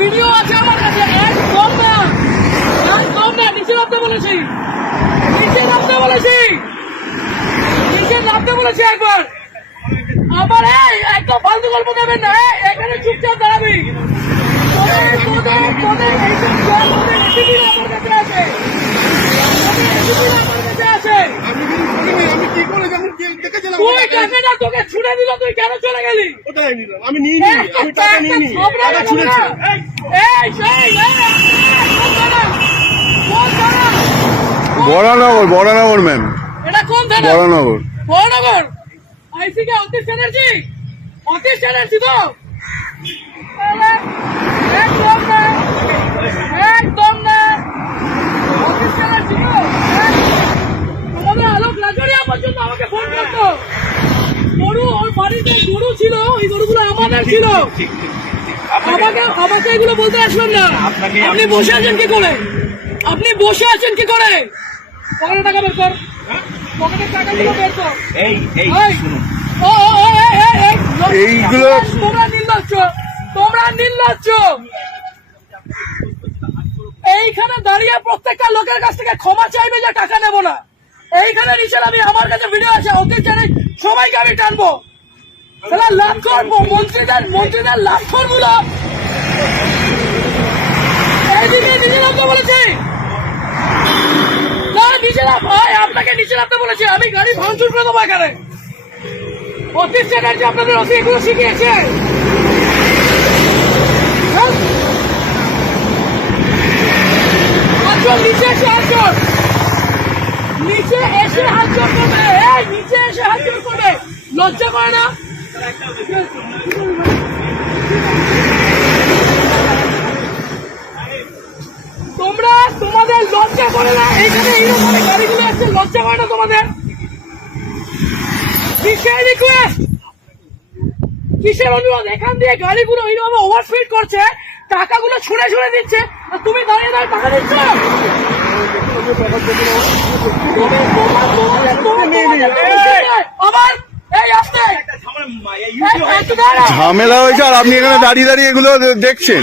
Video আছে আমার কাছে। একদম না, একদম না, নিচে নামতে বলেছি, নিচে নামতে বলেছি, নিচে নামতে বলেছি একবার। আবার একদম ফালতু গল্প দেবেন না, এখানে চুপচাপ দাঁড়াবি। তোকে ছুড়ে দিল, তুই কেন চলে গেলি? আমি নিয়ে নিই, আমি টাকা নিয়ে নিই, টাকা ছুঁড়েছি। বরানগর, বরানগর ম্যাম, এটা কোন থানা? বরানগর। বরানগর আইসি কে? অতীশ ব্যানার্জি, অতীশ ব্যানার্জি তো? একদম না, একদম না, অতীশ ব্যানার্জি তো? আমাদের আলোক লাজরিয়া পর্যন্ত আমাকে ফোন করতো। গরু, ওর বাড়িতে গরু ছিল, ওই গরুগুলো আমাদের ছিল। আমাকে এগুলো বলতে আসবেন না। আপনি বসে আছেন কি করে? আপনি বসে আছেন কি করে? পকেটে টাকা বের কর, পকেটের টাকাগুলো বের কর। এইগুলো তোমরা নির্লজ্জ, তোমরা নির্লজ্জ। এইখানে দাঁড়িয়ে প্রত্যেকটা লোকের কাছ থেকে ক্ষমা চাইবে যে টাকা নেব না। এইখানে নিচে আমি, আমার কাছে ভিডিও আছে, অতীত জানে, সবাইকে আমি টানবো। লাভ করবো মন্ত্রীদের লাভ করবো না। এইদিকে নিচে নামতে বলেছি না, নিচে নাম ভাই, আপনাকে নিচে নামতে বলেছি। আমি গাড়ি ভাঙচুর করে দেবো এখানে। অতীশ চ্যাটার্জি আপনাদের অতি এগুলো শিখিয়েছে। নিচে এসে হাত জোর, নিচে এসে হাত জোর করবে, নিচে এসে হাত জোর করবে। লজ্জা করে না? তোমরা, তোমাদের লজ্জা করে না? এইখানে এইরকম গাড়িগুলো আসছে, লজ্জা করে না তোমাদের? কিসের রিকোয়েস্ট, কিসের অনুরোধ? এখান দিয়ে গাড়িগুলো এইরকম ওভারস্পিড করছে, টাকাগুলো ছুঁড়ে ছুঁড়ে দিচ্ছে, আর তুমি দাঁড়িয়ে দাঁড়িয়ে টাকা দিচ্ছ। আবার এই আসতে ঝামেলা হয়েছে আর আপনি এখানে দাঁড়িয়ে দাঁড়িয়ে এগুলো দেখছেন।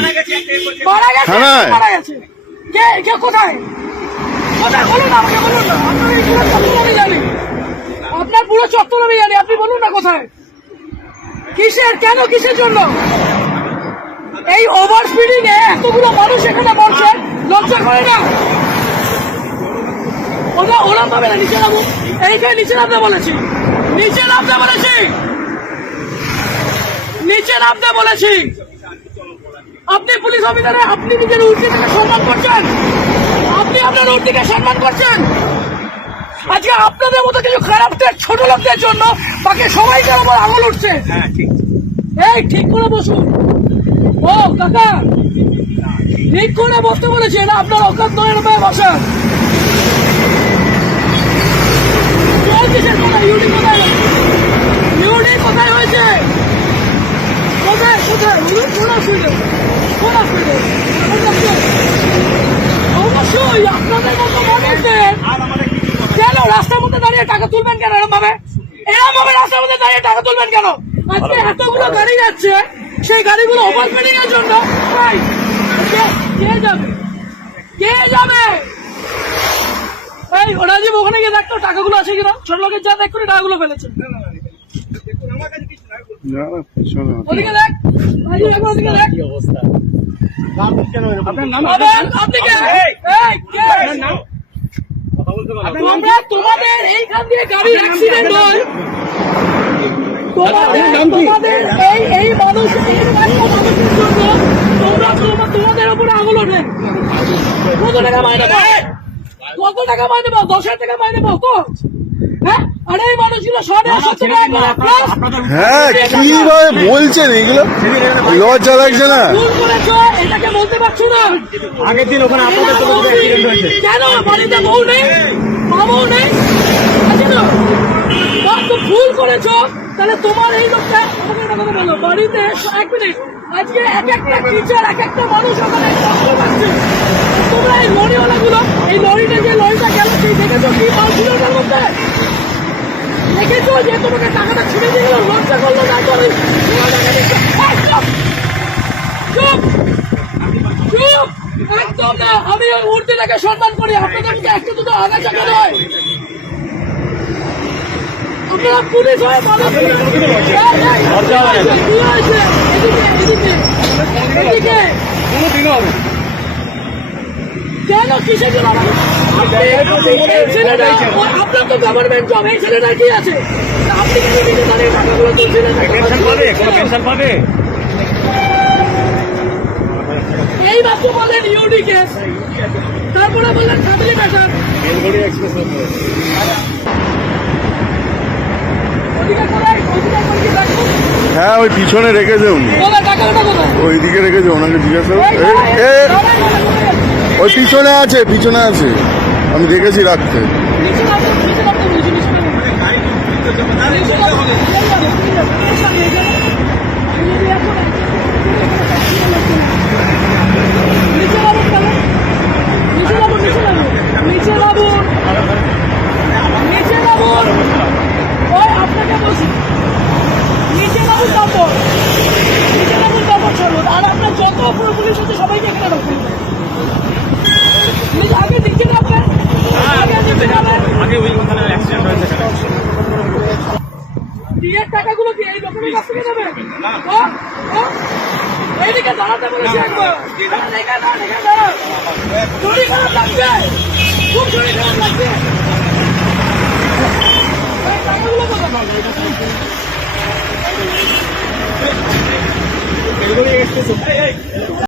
মারা গেছে, থানায়? মারা গেছে। কে কোথায়? কোথায় বলুন না, আমাকে বলুন না। আপনার এই পুরো চত্বর আমি জানি, আপনার পুরো চত্বর আমি জানি। আপনি বলুন না কোথায়, কিসের, কেন, কিসের জন্য? এই ওভার স্পিডিং এ এতগুলো মানুষ এখানে মরছে, লজ্জা করে না? ওরা পাবে না। নিচে নামো, এইখানে নিচে নামতে বলেছি, নিচে নামতে বলেছি, নিচে নামতে বলেছি। আপনি পুলিশ অফিসারে, আপনি নিজের উর্দিকে সম্মান করছেন, আপনি আপনার উর্দিকে সম্মান করছেন। আজকে আপনাদের মতো কিছু খারাপ ছোট লোকদের জন্য বাকি সবাইকে আমার আঙুল উঠছে। এই ঠিক করে বসুন। ও কাকা, ঠিক করে বসতে বলেছি, না আপনার অকাত নয়, এরকম বসান। ইউনি কোথায়, ইউনি কোথায় হয়েছে? কোথায় কোথায়? কোন অসুবিধা, কোন অসুবিধা? অবশ্যই আপনাদের মতো মানুষদের কেন রাস্তার মধ্যে দাঁড়িয়ে টাকা তুলবেন কেন? এরকম ভাবে, এরকম ভাবে রাস্তার মধ্যে দাঁড়িয়ে টাকা তুলবেন কেন? আজকে এতগুলো গাড়ি যাচ্ছে, সেই গাড়িগুলো ওভারস্পিডিং এর জন্য কে যাবে, কে যাবে? এই রাজীব, ওখানে গিয়ে দেখতো টাকাগুলো আছে কিনা। ছোট লোকের যা দেখ করে টাকাগুলো ফেলেছে। ওদিকে দেখ, ওদিকে দেখ। আপনি কে? তোমাদের এইখান দিয়ে গাড়ি অ্যাক্সিডেন্ট হয়, তোমাদের এই মানুষের জন্য তোমাদের উপরে আঙুল ওঠে। কত টাকা মাইনে পাও? কত টাকা মাইনে পাও? 10,000 টাকা মাইনে পাও তো? হ্যাঁ, আর এই মানুষগুলো 150 টাকা। হ্যাঁ, কিভাবে বলছেন এগুলো? লজ্জা লাগছে না? ভুল করেছো, এটাকে বলতে পারছো না? আগের দিন ওখানে আপনাদের তো অ্যাক্সিডেন্ট হয়েছে। কেন বাড়িতে বউ নেই, মা বউ নেই? তো ভুল করেছো, তাহলে তোমার এই লোকটা আমাকে একটা কথা বলো। বাড়িতে 1 মিনিট, আজকে এক একটা টিচার, এক একটা মানুষ ওখানে কষ্ট পাচ্ছে। তোমরা এই লরিওয়ালা গুলো, এই লরিটা যে লরিটা গেল, সেই দেখেছো কি মাল ছিল ওটার মধ্যে? দেখেছো যে তোমাকে টাকাটা ছুড়ে দিয়ে গেল, লজ্জা করলো না? চুপ চুপ, একদম না, আমি ওই উর্দিটাকে সম্মান করি, আপনাদের মতো একটা দুটো আগা চাকা নয়। আপনারা পুলিশ হয়ে মানুষ কি হয়েছে? এদিকে এদিকে কোনোদিনও হবে না। কেন কিসের জন্য এই ছেলেটা আপনার তো গভর্নমেন্ট জব, এই ছেলেটা কি আছে? আপনি কি নিজে দাঁড়িয়ে টাকাগুলো তুলছিলেন? পেনশন পাবে, কোনো পেনশন পাবে? এই মাত্র বলেন ইউডি কেস, তারপরে বললেন family matter. Belgharia express road. ওদিকে কোথায়? ওদিকে কোথায় রাখুন? হ্যাঁ ওই পিছনে রেখেছে উনি, কোথায় টাকাটা কোথায়? ওইদিকে রেখেছে, ওনাকে জিজ্ঞাসা করো। এই, দাঁড়ান, দাঁড়ান। ওই পিছনে আছে, পিছনে আছে, আমি দেখেছি রাখতে। নিচে নামো, নিচে নামো, নিচে নামো। নিচে নামো, নিচে নামো। নিচে নামুন কেন? নিচে নামুন, নিচে নামুন। নিচে নামুন। নিচে নামুন। ওই আপনাকে বলছি। নিচে নামুন তারপর। নিচে নামুন তারপর ছাড়ুন। আর আপনার যত উপর পুলিশ আছে সবাইকে এখানে রাখুন। নিচে আগে নিচে নামবেন। আগে নিচে নামবেন। আগে ওই ওখানে অ্যাক্সিডেন্ট হয়েছে সেটা। বিয়ের টাকাগুলো কি এই লোকের কাছ থেকে নেবে? এইদিকে দাঁড়াতে বলেছি একবার। দাঁড়া। শরীর খারাপ লাগছে, খুব শরীর খারাপ লাগছে। এই টাকাগুলো কোথায়? বেলগড়ি এক্সপ্রেস রোড।